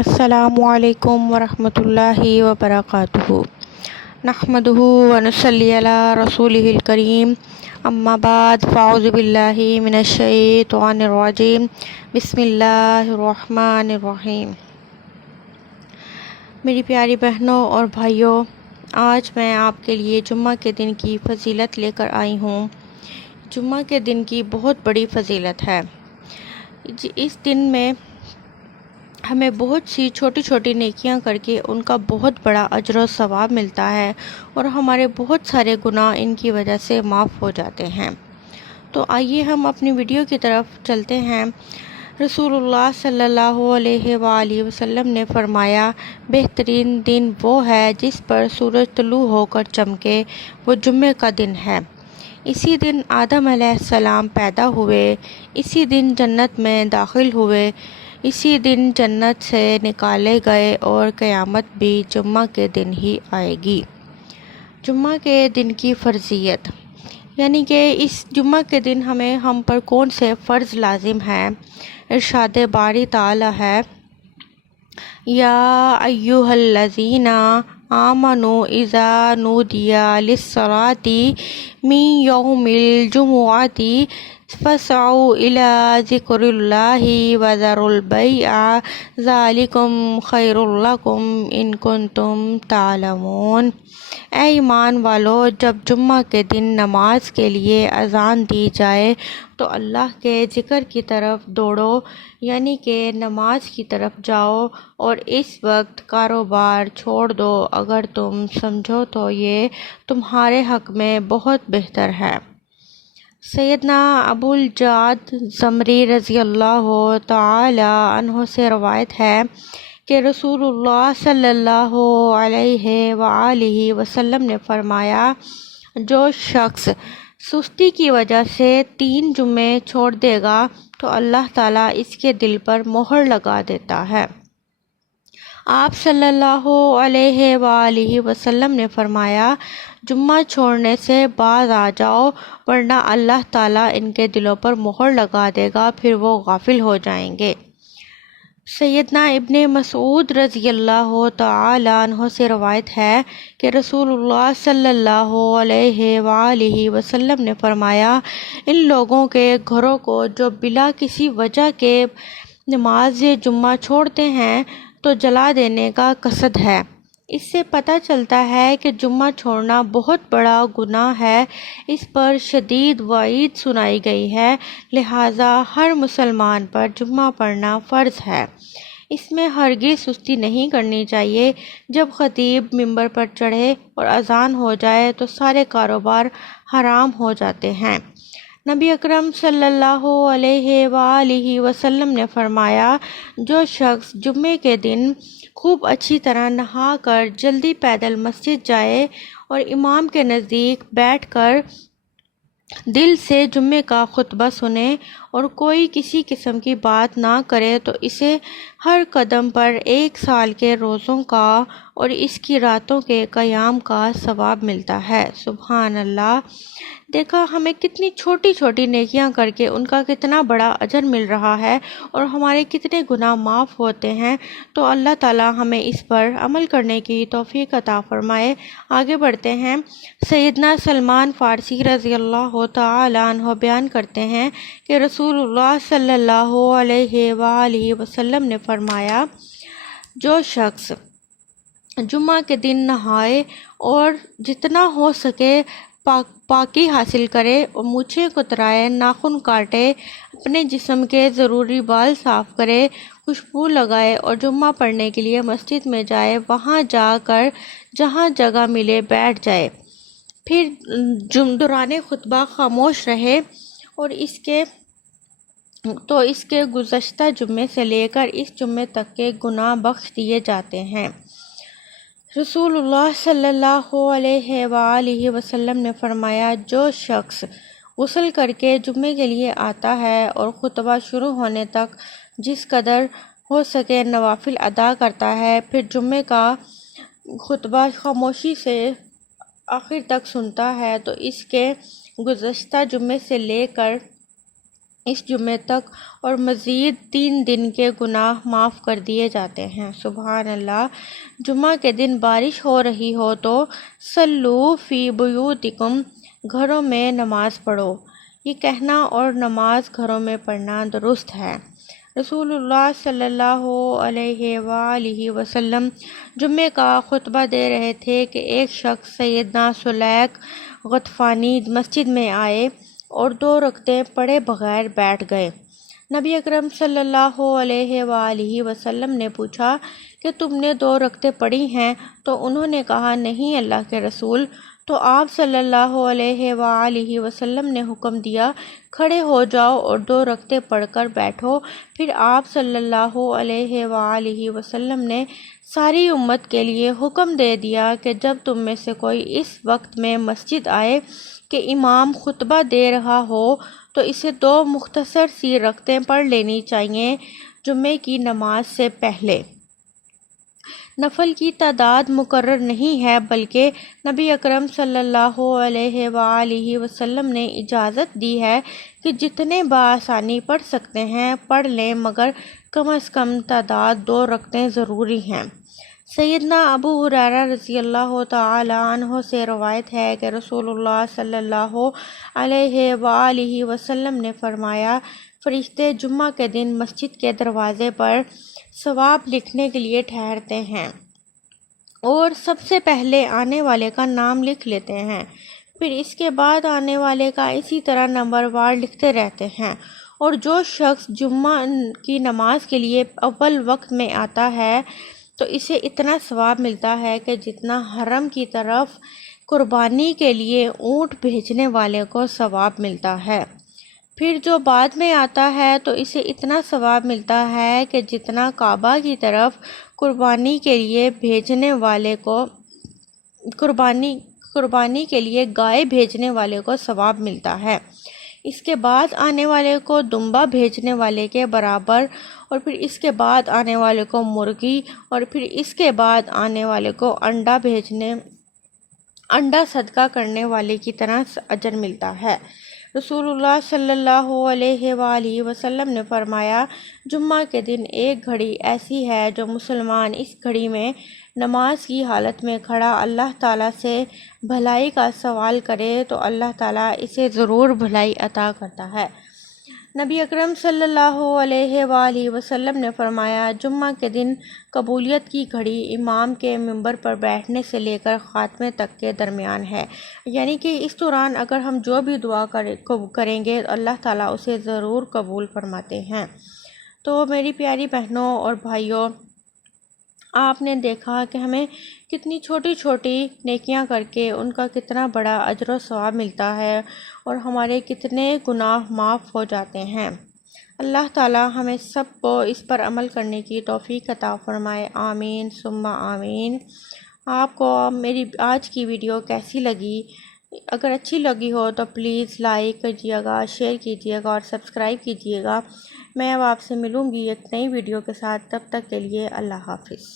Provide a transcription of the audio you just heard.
السلام علیکم ورحمۃ اللہ وبرکاتہ۔ نحمدہ ونصلی علی رسولہ الکریم، اما بعد فاعوذ باللہ من الشیطان الرجیم، بسم اللہ الرحمن الرحیم۔ میری پیاری بہنوں اور بھائیوں، آج میں آپ کے لیے جمعہ کے دن کی فضیلت لے کر آئی ہوں۔ جمعہ کے دن کی بہت بڑی فضیلت ہے۔ اس دن میں ہمیں بہت سی چھوٹی چھوٹی نیکیاں کر کے ان کا بہت بڑا اجر و ثواب ملتا ہے، اور ہمارے بہت سارے گناہ ان کی وجہ سے معاف ہو جاتے ہیں۔ تو آئیے ہم اپنی ویڈیو کی طرف چلتے ہیں۔ رسول اللہ صلی اللہ علیہ وآلہ وسلم نے فرمایا، بہترین دن وہ ہے جس پر سورج طلوع ہو کر چمکے، وہ جمعے کا دن ہے۔ اسی دن آدم علیہ السلام پیدا ہوئے، اسی دن جنت میں داخل ہوئے، اسی دن جنت سے نکالے گئے، اور قیامت بھی جمعہ کے دن ہی آئے گی۔ جمعہ کے دن کی فرضیت، یعنی کہ اس جمعہ کے دن ہم پر کون سے فرض لازم ہیں۔ ارشاد باری تعالی ہے، یا ایھا الذین آمنوا اذا نودی للصلاۃ من یوم الجمعۃ فاسعوا الی ذکر اللہ وذروا البیع ذلکم خیر لکم ان کنتم تعلمون۔ اے ایمان والو، جب جمعہ کے دن نماز کے لیے اذان دی جائے تو اللہ کے ذکر کی طرف دوڑو، یعنی کہ نماز کی طرف جاؤ، اور اس وقت کاروبار چھوڑ دو اگر تم سمجھو تو یہ تمہارے حق میں بہت بہتر ہے۔ سیدنا ابو الجعد زمری رضی اللہ تعالی عنہ سے روایت ہے کہ رسول اللہ صلی اللہ علیہ وآلہ وسلم نے فرمایا، جو شخص سستی کی وجہ سے 3 جمعے چھوڑ دے گا تو اللہ تعالیٰ اس کے دل پر مہر لگا دیتا ہے۔ آپ صلی اللہ علیہ وآلہ وسلم نے فرمایا، جمعہ چھوڑنے سے باز آ جاؤ، ورنہ اللہ تعالیٰ ان کے دلوں پر مہر لگا دے گا، پھر وہ غافل ہو جائیں گے۔ سیدنا ابن مسعود رضی اللہ تعالی عنہ سے روایت ہے کہ رسول اللہ صلی اللہ علیہ وآلہ وسلم نے فرمایا، ان لوگوں کے گھروں کو جو بلا کسی وجہ کے نماز جمعہ چھوڑتے ہیں تو جلا دینے کا قصد ہے۔ اس سے پتہ چلتا ہے کہ جمعہ چھوڑنا بہت بڑا گناہ ہے، اس پر شدید وعید سنائی گئی ہے، لہٰذا ہر مسلمان پر جمعہ پڑھنا فرض ہے۔ اس میں ہرگز سستی نہیں کرنی چاہیے۔ جب خطیب ممبر پر چڑھے اور اذان ہو جائے تو سارے کاروبار حرام ہو جاتے ہیں۔ نبی اکرم صلی اللہ علیہ وآلہ وسلم نے فرمایا، جو شخص جمعے کے دن خوب اچھی طرح نہا کر جلدی پیدل مسجد جائے اور امام کے نزدیک بیٹھ کر دل سے جمعے کا خطبہ سنے اور کوئی کسی قسم کی بات نہ کرے تو اسے ہر قدم پر 1 سال کے روزوں کا اور اس کی راتوں کے قیام کا ثواب ملتا ہے۔ سبحان اللہ! دیکھا ہمیں کتنی چھوٹی چھوٹی نیکیاں کر کے ان کا کتنا بڑا اجر مل رہا ہے، اور ہمارے کتنے گناہ معاف ہوتے ہیں۔ تو اللہ تعالیٰ ہمیں اس پر عمل کرنے کی توفیق عطا فرمائے۔ آگے بڑھتے ہیں۔ سیدنا سلمان فارسی رضی اللہ تعالی عنہ بیان کرتے ہیں کہ رسول اللہ صلی اللہ علیہ وآلہ وسلم نے فرمایا، جو شخص جمعہ کے دن نہائے اور جتنا ہو سکے پاکی حاصل کرے اور مونچھیں کترائے، ناخن کاٹے، اپنے جسم کے ضروری بال صاف کرے، خوشبو لگائے اور جمعہ پڑھنے کے لیے مسجد میں جائے، وہاں جا کر جہاں جگہ ملے بیٹھ جائے، پھر دوران خطبہ خاموش رہے، اور اس کے گزشتہ جمعے سے لے کر اس جمعے تک کے گناہ بخش دیے جاتے ہیں۔ رسول اللہ صلی اللہ علیہ وآلہ وسلم نے فرمایا، جو شخص غسل کر کے جمعے کے لیے آتا ہے اور خطبہ شروع ہونے تک جس قدر ہو سکے نوافل ادا کرتا ہے، پھر جمعے کا خطبہ خاموشی سے آخر تک سنتا ہے، تو اس کے گزشتہ جمعے سے لے کر اس جمعے تک اور مزید 3 دن کے گناہ معاف کر دیے جاتے ہیں۔ سبحان اللہ۔ جمعہ کے دن بارش ہو رہی ہو تو صلو فی بیوتکم، گھروں میں نماز پڑھو۔ یہ کہنا اور نماز گھروں میں پڑھنا درست ہے۔ رسول اللہ صلی اللہ علیہ وآلہ وسلم جمعے کا خطبہ دے رہے تھے کہ ایک شخص سیدنا سلیق غطفانی مسجد میں آئے اور 2 رکعتیں پڑھے بغیر بیٹھ گئے۔ نبی اکرم صلی اللہ علیہ وآلہ وسلم نے پوچھا کہ تم نے 2 رکعتیں پڑھی ہیں؟ تو انہوں نے کہا نہیں اللہ کے رسول۔ تو آپ صلی اللہ علیہ وآلہ وسلم نے حکم دیا کھڑے ہو جاؤ اور 2 رکعتیں پڑھ کر بیٹھو۔ پھر آپ صلی اللہ علیہ وآلہ وسلم نے ساری امت کے لیے حکم دے دیا کہ جب تم میں سے کوئی اس وقت میں مسجد آئے کہ امام خطبہ دے رہا ہو تو اسے 2 مختصر سی رکعتیں پڑھ لینی چاہیے جمعے کی نماز سے پہلے۔ نفل کی تعداد مقرر نہیں ہے، بلکہ نبی اکرم صلی اللہ علیہ وآلہ وسلم نے اجازت دی ہے کہ جتنے بآسانی پڑھ سکتے ہیں پڑھ لیں، مگر کم از کم تعداد 2 رکعتیں ضروری ہیں۔ سیدنا ابو ہریرہ رضی اللہ تعالی عنہ سے روایت ہے کہ رسول اللہ صلی اللہ علیہ وآلہ وسلم نے فرمایا فرشتے جمعہ کے دن مسجد کے دروازے پر ثواب لکھنے کے لیے ٹھہرتے ہیں اور سب سے پہلے آنے والے کا نام لکھ لیتے ہیں، پھر اس کے بعد آنے والے کا اسی طرح نمبر وار لکھتے رہتے ہیں، اور جو شخص جمعہ کی نماز کے لیے اول وقت میں آتا ہے تو اسے اتنا ثواب ملتا ہے کہ جتنا حرم کی طرف قربانی کے لیے اونٹ بھیجنے والے کو ثواب ملتا ہے۔ پھر جو بعد میں آتا ہے تو اسے اتنا ثواب ملتا ہے کہ جتنا کعبہ کی طرف قربانی کے لیے بھیجنے والے کو قربانی کے لیے گائے بھیجنے والے کو ثواب ملتا ہے۔ اس کے بعد آنے والے کو دمبا بھیجنے والے کے برابر، اور پھر اس کے بعد آنے والے کو مرغی، اور پھر اس کے بعد آنے والے کو انڈا صدقہ کرنے والے کی طرح اجر ملتا ہے۔ رسول اللہ صلی اللہ علیہ وآلہ وسلم نے فرمایا جمعہ کے دن ایک گھڑی ایسی ہے جو مسلمان اس گھڑی میں نماز کی حالت میں کھڑا اللہ تعالیٰ سے بھلائی کا سوال کرے تو اللہ تعالیٰ اسے ضرور بھلائی عطا کرتا ہے۔ نبی اکرم صلی اللہ علیہ وآلہ وسلم نے فرمایا جمعہ کے دن قبولیت کی گھڑی امام کے منبر پر بیٹھنے سے لے کر خاتمے تک کے درمیان ہے، یعنی کہ اس دوران اگر ہم جو بھی دعا کریں گے اللہ تعالیٰ اسے ضرور قبول فرماتے ہیں۔ تو میری پیاری بہنوں اور بھائیوں، آپ نے دیکھا کہ ہمیں کتنی چھوٹی چھوٹی نیکیاں کر کے ان کا کتنا بڑا اجر و ثواب ملتا ہے اور ہمارے کتنے گناہ معاف ہو جاتے ہیں۔ اللہ تعالی ہمیں سب کو اس پر عمل کرنے کی توفیق عطا فرمائے، آمین ثم آمین۔ آپ کو میری آج کی ویڈیو کیسی لگی؟ اگر اچھی لگی ہو تو پلیز لائک کیجیے گا، شیئر کیجیے گا اور سبسکرائب کیجیے گا۔ میں اب آپ سے ملوں گی ایک نئی ویڈیو کے ساتھ، تب تک کے لیے اللہ حافظ۔